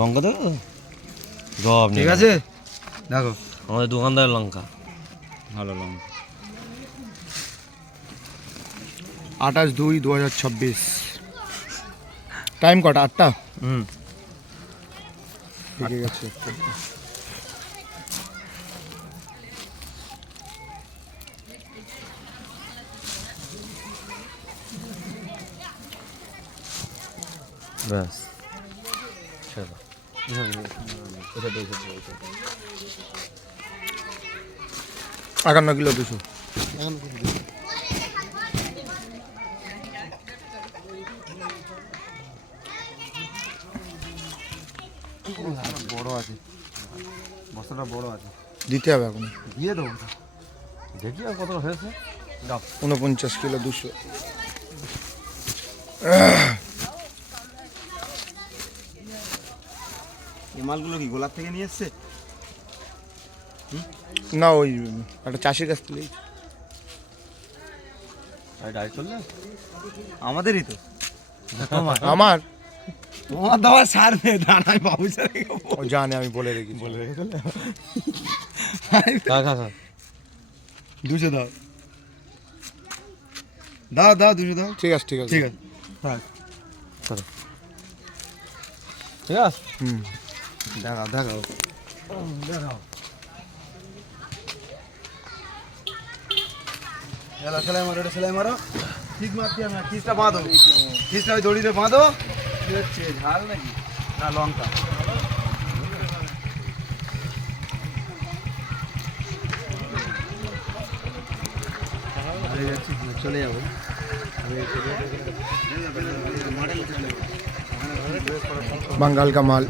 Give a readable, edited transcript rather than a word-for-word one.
লঙ্কা দেবো জব ঠিক আছে দেখো আমাদের দোকানদারের লঙ্কা ভালো লঙ্কা 28/2/2026 টাইম কটা 8টা ঠিক আছে ব্যাস 51 কিলো 200 বড় আছে বস্তাটা বড় আছে দিতে হবে এখন দিয়ে দেবো দেখি আর কত হয়েছে 49 কিলো 200 এই মালগুলো কি গোলাপ থেকে নিয়ে এসছে না ওই একটা চাষির কাছ থেকে ডাইরেক্ট চললে আমাদেরই তো আমার তোমার দেওয়া সার নেই দাঁড়াই বাবু স্যার ও জানে আমি বলে রেখেছি বলে রেখে চলে খা খা খা 200 দাও দাও দাও 200 দাও ঠিক আছে ঠিক আছে ঠিক আছে থাক ঠিক আছে হুম দেখাও দেখাও দেখাও এলা সেলাই মারো এটা সেলাই মারো ঠিক মারছি আমি খিসটা বাঁধো খিসটা ওই দড়িতে বাঁধো কি হচ্ছে ঝাল নাকি না লঙ্কা চলে যাবো बंगाल का माल